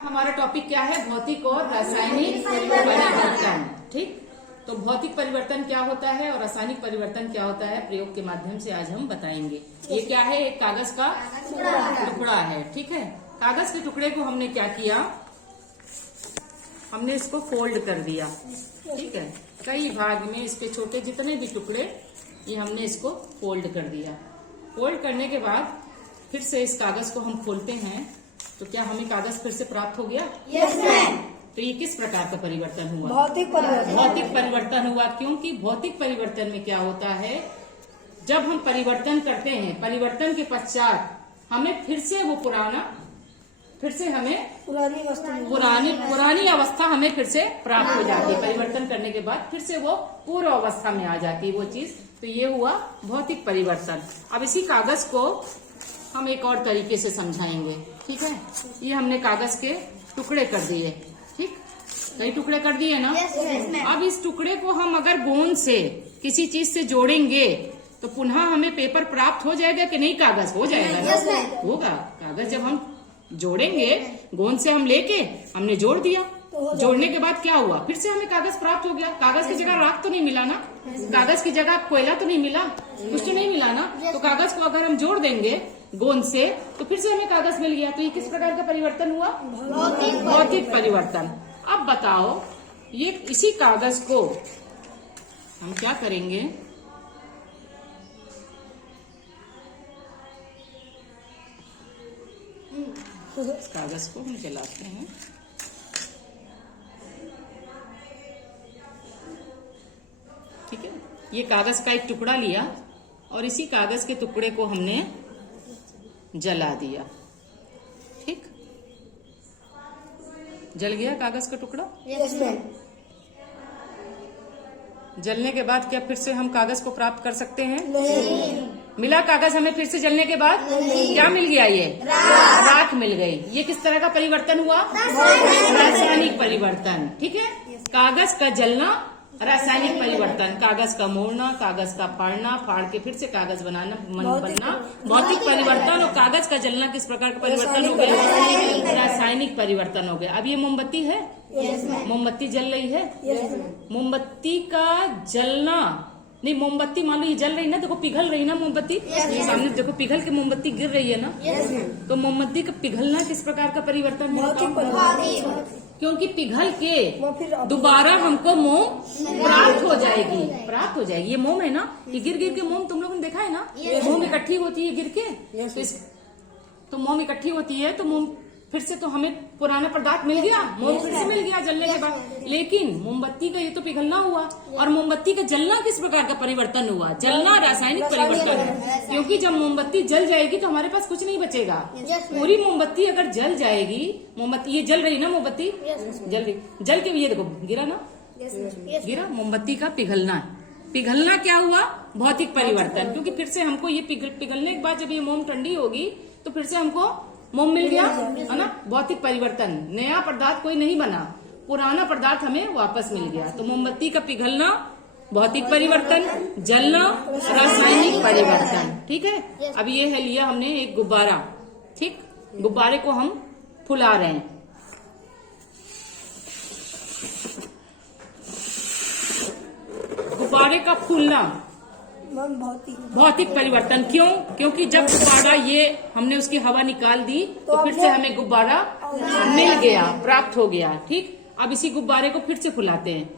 हमारा टॉपिक क्या है? भौतिक और रासायनिक परिवर्तन। ठीक, तो भौतिक परिवर्तन क्या होता है और रासायनिक परिवर्तन क्या होता है, प्रयोग के माध्यम से आज हम बताएंगे। ये क्या है? एक कागज का टुकड़ा है। ठीक है, कागज के टुकड़े को हमने क्या किया, हमने इसको फोल्ड कर दिया। ठीक है, कई भाग में इसके छोटे जितने भी टुकड़े, ये हमने इसको फोल्ड कर दिया। फोल्ड करने के बाद फिर से इस कागज को हम खोलते हैं तो क्या हमें कागज फिर से प्राप्त हो गया? Yes ma'am. तो ये किस प्रकार का परिवर्तन हुआ? भौतिक परिवर्तन। भौतिक परिवर्तन हुआ, क्योंकि भौतिक परिवर्तन में क्या होता है, जब हम परिवर्तन करते हैं, परिवर्तन के पश्चात हमें फिर से वो पुरानी अवस्था हमें फिर से प्राप्त हो जाती है। परिवर्तन करने के बाद फिर से वो पूर्व अवस्था में आ जाती है वो चीज। तो ये हुआ भौतिक परिवर्तन। अब इसी कागज को हम एक और तरीके से समझाएंगे। ठीक है, ये हमने कागज के टुकड़े कर दिए। ठीक, कई टुकड़े कर दिए ना। अब इस टुकड़े को हम अगर गोंद से किसी चीज से जोड़ेंगे तो पुनः हमें पेपर प्राप्त हो जाएगा कि नहीं? कागज हो जाएगा ना? होगा। कागज जब हम जोड़ेंगे, गोंद से हम लेके हमने जोड़ दिया, जोड़ने के बाद क्या हुआ, फिर से हमें कागज प्राप्त हो गया। कागज की जगह राख तो नहीं मिला ना, कागज की जगह कोयला तो नहीं मिला, कुछ तो नहीं मिला ना। तो कागज को अगर हम जोड़ देंगे गोंद से तो फिर से हमें कागज मिल गया। तो ये किस प्रकार का परिवर्तन हुआ? भौतिक परिवर्तन। अब बताओ, ये इसी कागज को हम क्या करेंगे, इस कागज को हम जलाते हैं। ठीक है, ये कागज का एक टुकड़ा लिया और इसी कागज के टुकड़े को हमने जला दिया। ठीक, जल गया कागज का टुकड़ा। Yes ma'am. जलने के बाद क्या फिर से हम कागज को प्राप्त कर सकते हैं? नहीं। मिला कागज हमें फिर से जलने के बाद? क्या मिल गया? ये राख मिल गई। ये किस तरह का परिवर्तन हुआ? रासायनिक परिवर्तन। ठीक है, कागज का जलना रासायनिक परिवर्तन, कागज का मोड़ना, कागज का फाड़ना, फाड़ के फिर से कागज बनना, भौतिक परिवर्तन। और कागज का जलना किस प्रकार का परिवर्तन हो गया? रासायनिक परिवर्तन हो गया। अब ये मोमबत्ती है, मोमबत्ती जल रही है। मोमबत्ती का जलना नहीं, मोमबत्ती मान लो ये जल रही ना, देखो पिघल रही ना मोमबत्ती, सामने देखो पिघल के मोमबत्ती गिर रही है ना। तो मोमबत्ती का पिघलना किस प्रकार का परिवर्तन है? क्योंकि पिघल के दोबारा हमको मोम प्राप्त हो जाएगी। ये मोम है ना, ये गिर गिर के मोम तुम लोगों ने देखा है ना, मोम इकट्ठी होती है गिर के। तो मोम इकट्ठी होती है तो मोम फिर से, तो हमें पुराना पदार्थ मिल गया, मोम फिर से मिल गया जलने के बाद। लेकिन मोमबत्ती का ये तो पिघलना हुआ, और मोमबत्ती का जलना किस प्रकार का परिवर्तन हुआ? जलना रासायनिक परिवर्तन है। क्योंकि जब मोमबत्ती जल जाएगी तो हमारे पास कुछ नहीं बचेगा। पूरी मोमबत्ती अगर जल जाएगी, मोमबत्ती ये जल रही ना, मोमबत्ती जल रही, जल के ये देखो गिरा ना, गिरा। मोमबत्ती का पिघलना क्या हुआ? भौतिक परिवर्तन। क्योंकि फिर से हमको ये पिघलने के बाद जब ये मोम ठंडी होगी तो फिर से हमको मोम मिल गया, है ना। भौतिक परिवर्तन, नया पदार्थ कोई नहीं बना, पुराना पदार्थ हमें वापस मिल गया। तो मोमबत्ती का पिघलना भौतिक परिवर्तन, जलना रासायनिक परिवर्तन। ठीक है, अब ये है लिया हमने एक गुब्बारा। ठीक, गुब्बारे को हम फुला रहे हैं। गुब्बारे का फूलना भौतिक परिवर्तन। क्यों? क्योंकि जब गुब्बारा ये हमने उसकी हवा निकाल दी तो फिर से हमें गुब्बारा मिल गया, प्राप्त हो गया। ठीक, अब इसी गुब्बारे को फिर से फुलाते हैं।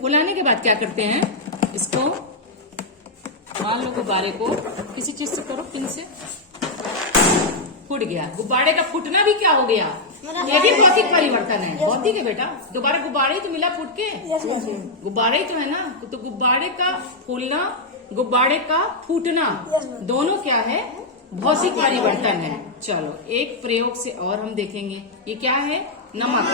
फुलाने के बाद क्या करते हैं, इसको मान लो गुब्बारे को किसी चीज से करो, पिन से फूट गया। गुब्बारे का फूटना भी क्या हो गया? ये भी भौतिक परिवर्तन है। भौतिक है बेटा, दोबारा गुब्बारे ही तो मिला फूट के, गुब्बारे ही तो है ना। तो गुब्बारे का फूलना, गुब्बारे का फूटना, दोनों क्या है? भौतिक परिवर्तन है। चलो एक प्रयोग से और हम देखेंगे, ये क्या है? नमक।